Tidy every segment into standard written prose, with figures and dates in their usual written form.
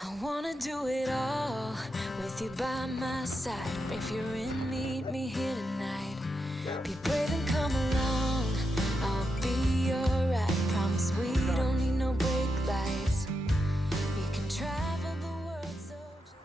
I wanna do it all with you by my side. If you're in, meet me here tonight. Be brave and come along. I'll be your ride. Promise we don't need no brake lights. We can travel the world so just...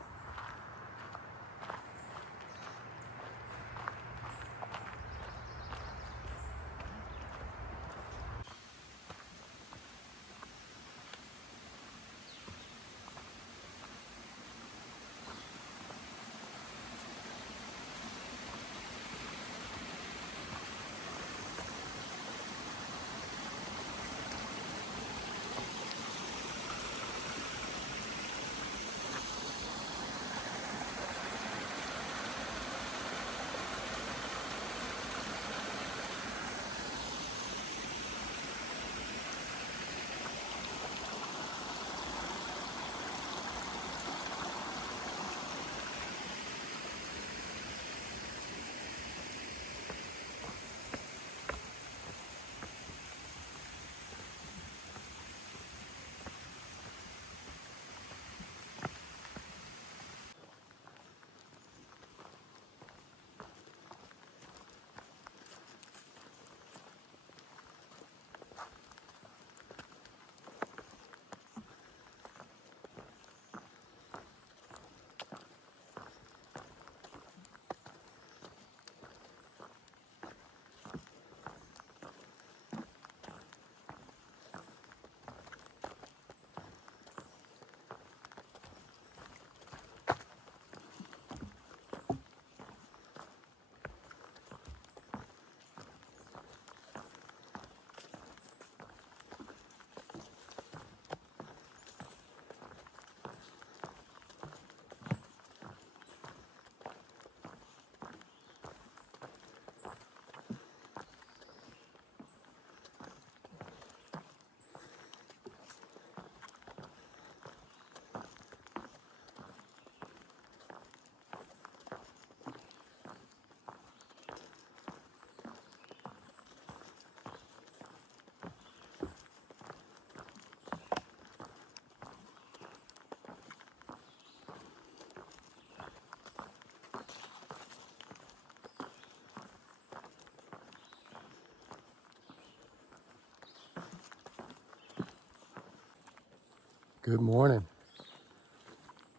Good morning.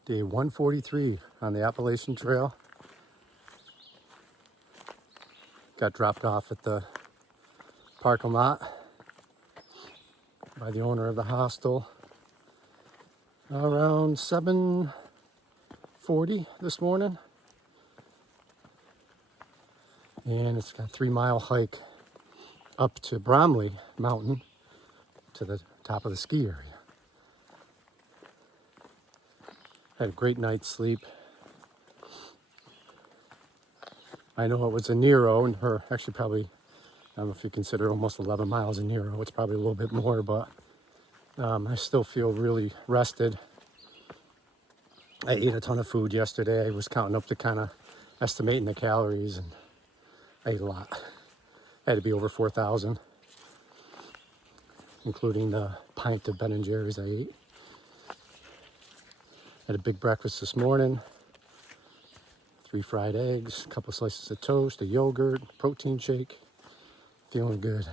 Day 143 on the Appalachian Trail. Got dropped off at the parking lot by the owner of the hostel around 7:40 this morning. And it's got a 3-mile hike up to Bromley Mountain to the top of the ski area. Had a great night's sleep. I know it was a Nero, and her actually probably, I don't know if you consider almost 11 miles a Nero, it's probably a little bit more, but I still feel really rested. I ate a ton of food yesterday. I was counting up to kind of estimating the calories, and I ate a lot. Had to be over 4,000, including the pint of Ben & Jerry's I ate. Had a big breakfast this morning. 3 fried eggs, a couple slices of toast, a yogurt, protein shake. Feeling good.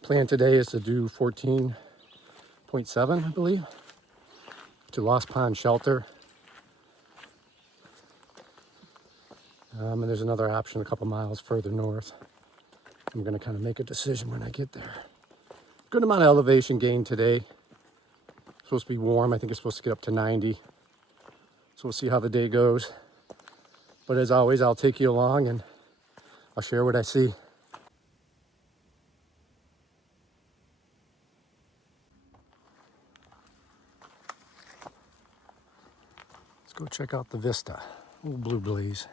Plan today is to do 14.7, I believe, to Lost Pond Shelter. And there's another option a couple miles further north. I'm going to kind of make a decision when I get there. Good amount of elevation gain today. Supposed to be warm. I think it's supposed to get up to 90. So we'll see how the day goes. But as always, I'll take you along and I'll share what I see. Let's go check out the vista. Old Blue Blaze.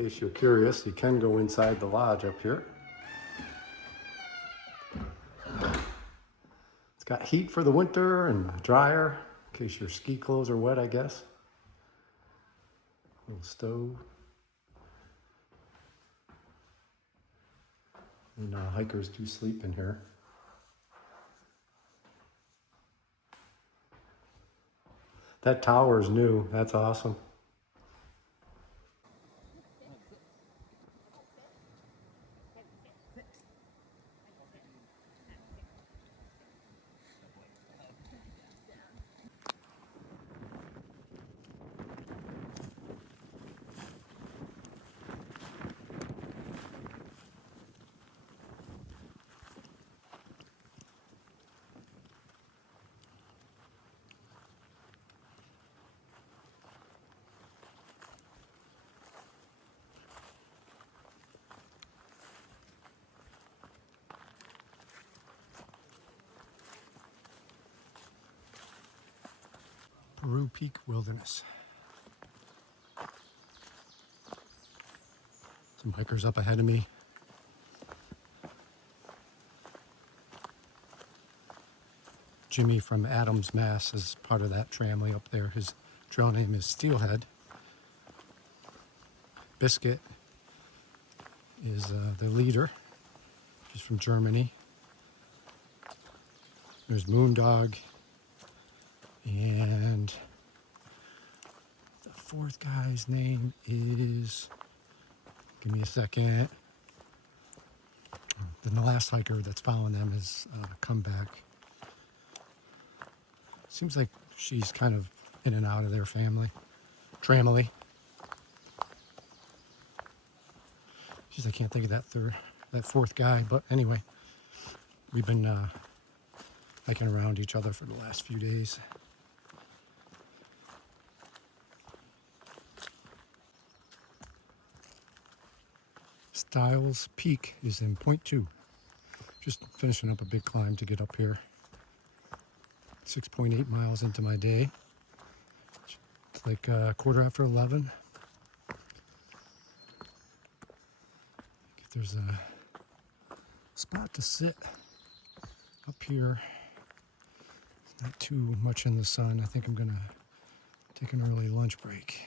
In case you're curious, you can go inside the lodge up here. It's got heat for the winter and a dryer, in case your ski clothes are wet, I guess. Little stove. And hikers do sleep in here. That tower is new. That's awesome. Peru Peak Wilderness. Some hikers up ahead of me. Jimmy from Adams, Mass. is part of that tramway up there. His trail name is Steelhead. Biscuit is the leader. She's from Germany. There's Moondog. And the fourth guy's name is, give me a second. Then the last hiker that's following them is Comeback. Seems like she's kind of in and out of their family. Tramily. Jeez, I can't think of that fourth guy, but anyway, we've been hiking around each other for the last few days. Styles Peak is in point 2. Just finishing up a big climb to get up here. 6.8 miles into my day. It's like a quarter after 11. If there's a spot to sit up here, it's not too much in the sun. I think I'm gonna take an early lunch break.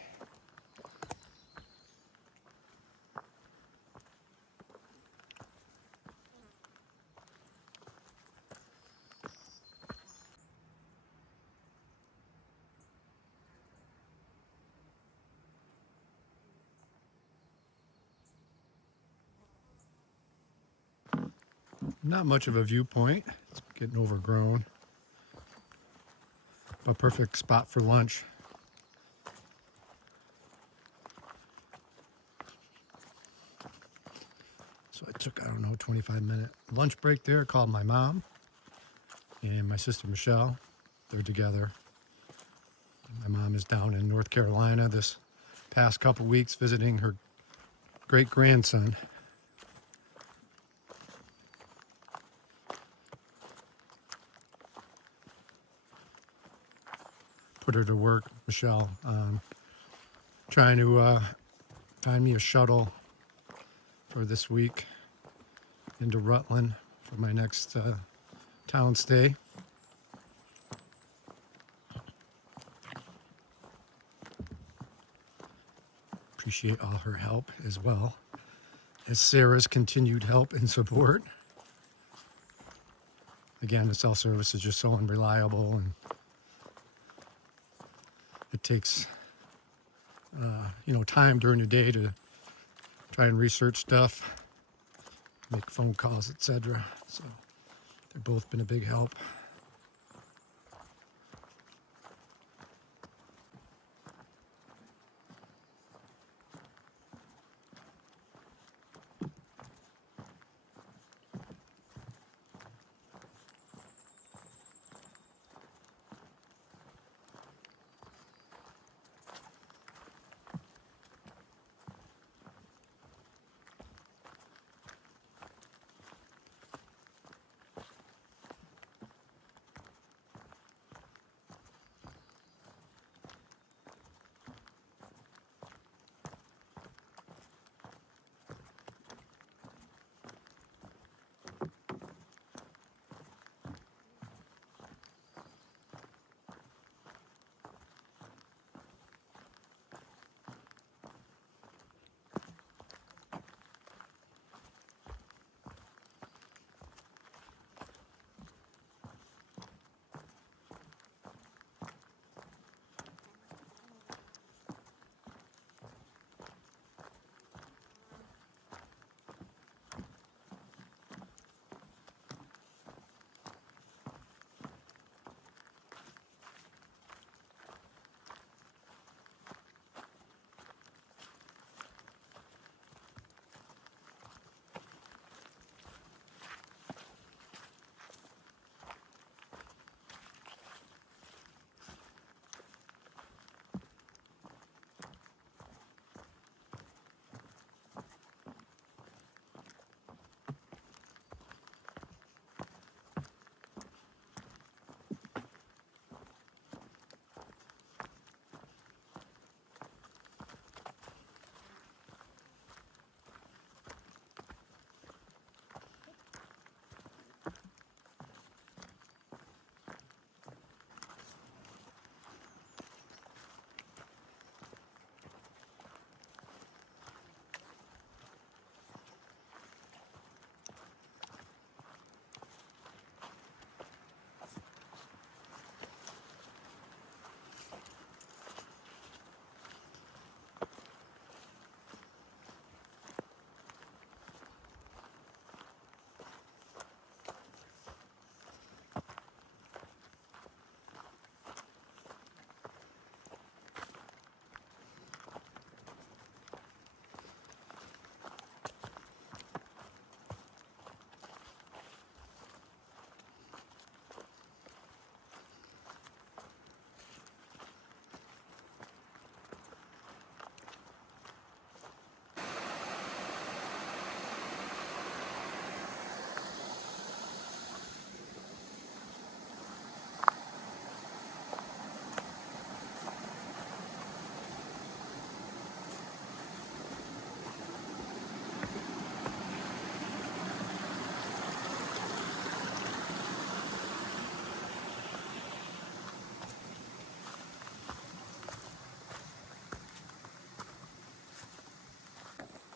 Not much of a viewpoint. It's getting overgrown. But perfect spot for lunch. So I took, I don't know, 25-minute lunch break there. Called my mom and my sister Michelle. They're together. My mom is down in North Carolina this past couple weeks visiting her great-grandson. Put her to work, Michelle, trying to find me a shuttle for this week into Rutland for my next town stay. Appreciate all her help as well as Sarah's continued help and support. Again, the cell service is just so unreliable, and it takes time during the day to try and research stuff, make phone calls, etc. So they've both been a big help.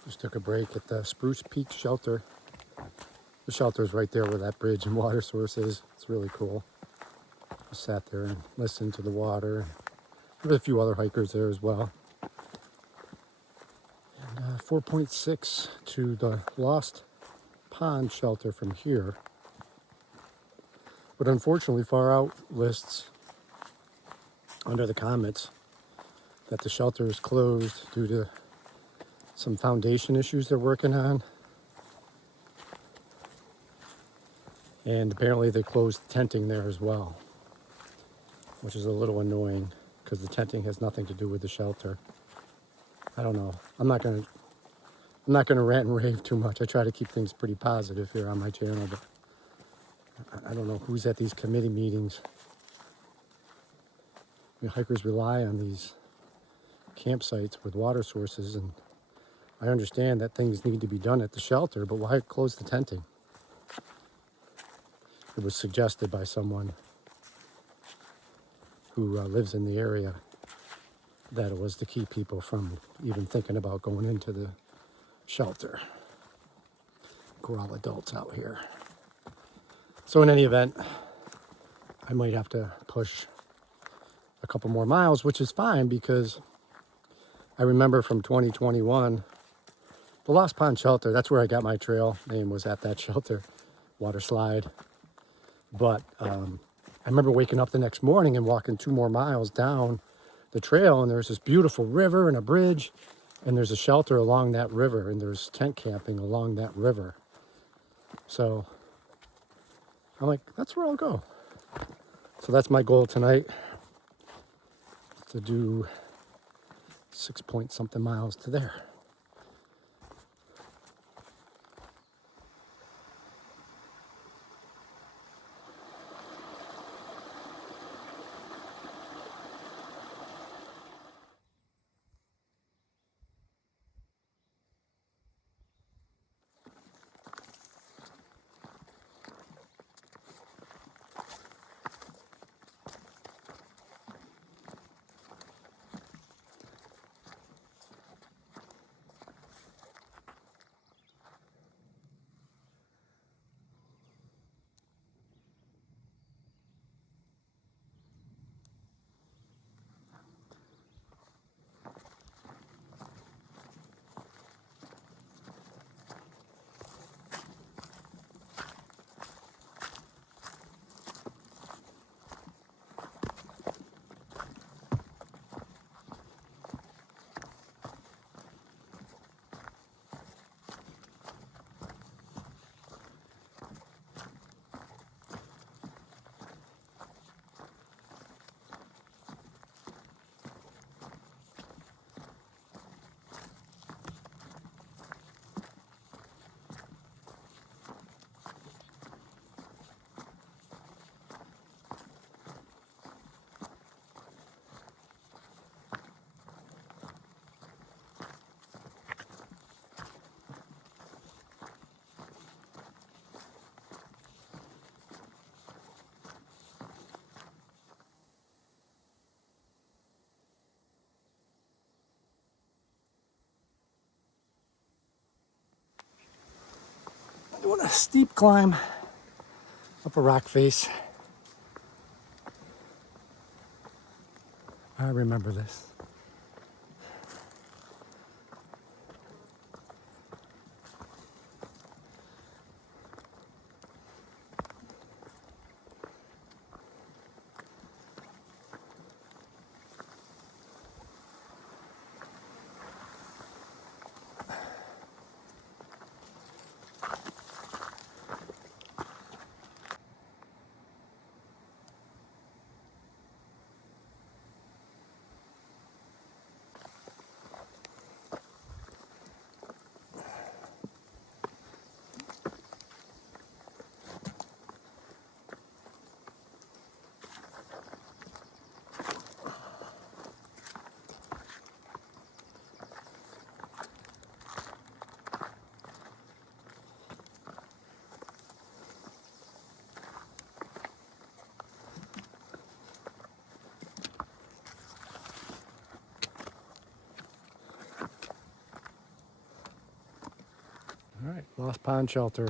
Just took a break at the Spruce Peak Shelter. The shelter is right there where that bridge and water source is. It's really cool. Just sat there and listened to the water. There were a few other hikers there as well. And 4.6 to the Lost Pond Shelter from here. But unfortunately, Far Out lists under the comments that the shelter is closed due to some foundation issues they're working on. And apparently they closed tenting there as well, which is a little annoying because the tenting has nothing to do with the shelter. I don't know. I'm not gonna rant and rave too much. I try to keep things pretty positive here on my channel, but I don't know who's at these committee meetings. Hikers rely on these campsites with water sources, and I understand that things need to be done at the shelter, but why close the tenting? It was suggested by someone who lives in the area that it was to keep people from even thinking about going into the shelter. We're all adults out here. So in any event, I might have to push a couple more miles, which is fine because I remember from 2021, the Lost Pond Shelter, that's where I got my trail name, was at that shelter, water slide. But I remember waking up the next morning and walking 2 more miles down the trail, and there's this beautiful river and a bridge, and there's a shelter along that river, and there's tent camping along that river. So I'm like, that's where I'll go. So that's my goal tonight, to do 6 point something miles to there. Doing a steep climb up a rock face. I remember this. All right, Lost Pond Shelter.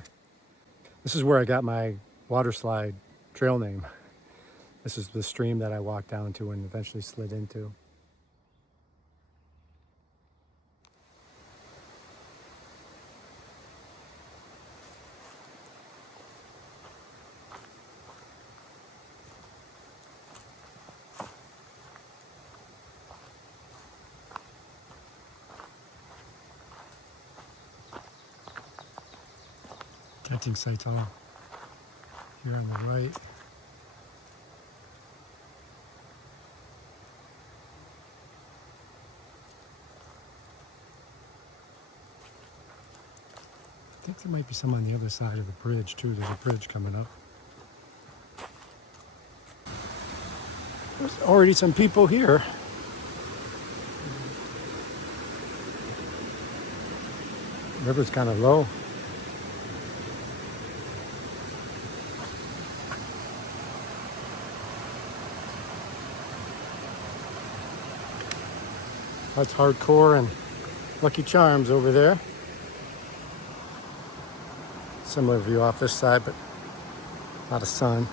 This is where I got my water slide trail name. This is the stream that I walked down to and eventually slid into. Tenting sites all here on the right. I think there might be some on the other side of the bridge too. There's a bridge coming up. There's already some people here. River's kind of low. That's Hardcore and Lucky Charms over there. Similar view off this side, but a lot of sun.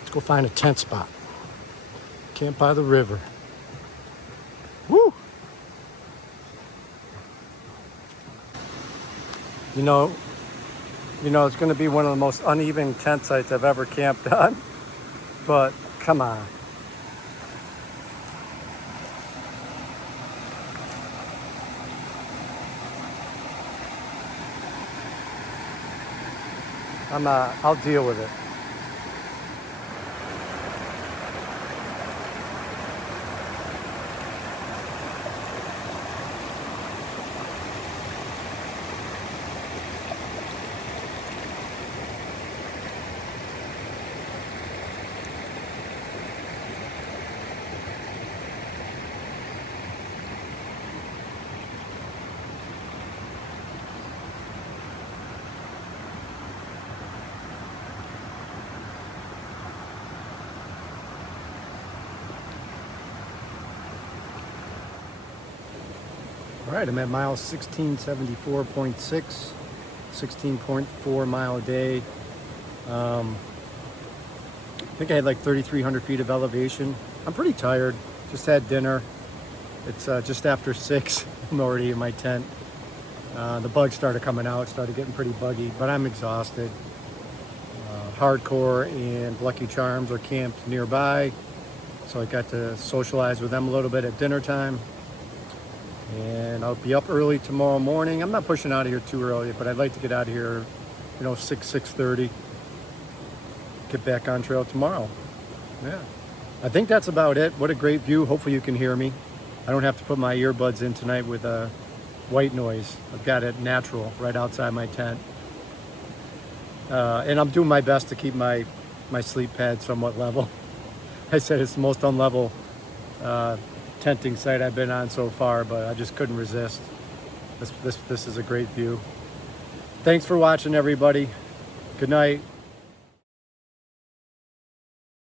Let's go find a tent spot. Camp by the river. Woo! You know, it's going to be one of the most uneven tent sites I've ever camped on. But come on. I'll deal with it. All right, I'm at mile 1674.6, 16.4 mile a day. I think I had like 3,300 feet of elevation. I'm pretty tired, just had dinner. It's just after 6, I'm already in my tent. The bugs started coming out, started getting pretty buggy, but I'm exhausted. Hardcore and Lucky Charms are camped nearby, so I got to socialize with them a little bit at dinner time. And I'll be up early tomorrow morning. I'm not pushing out of here too early, but I'd like to get out of here, 6:30. Get back on trail tomorrow. Yeah. I think that's about it. What a great view. Hopefully you can hear me. I don't have to put my earbuds in tonight with white noise. I've got it natural right outside my tent. And I'm doing my best to keep my sleep pad somewhat level. I said it's the most unlevel tenting site I've been on so far, but I just couldn't resist. This is a great view. Thanks for watching, everybody. Good night.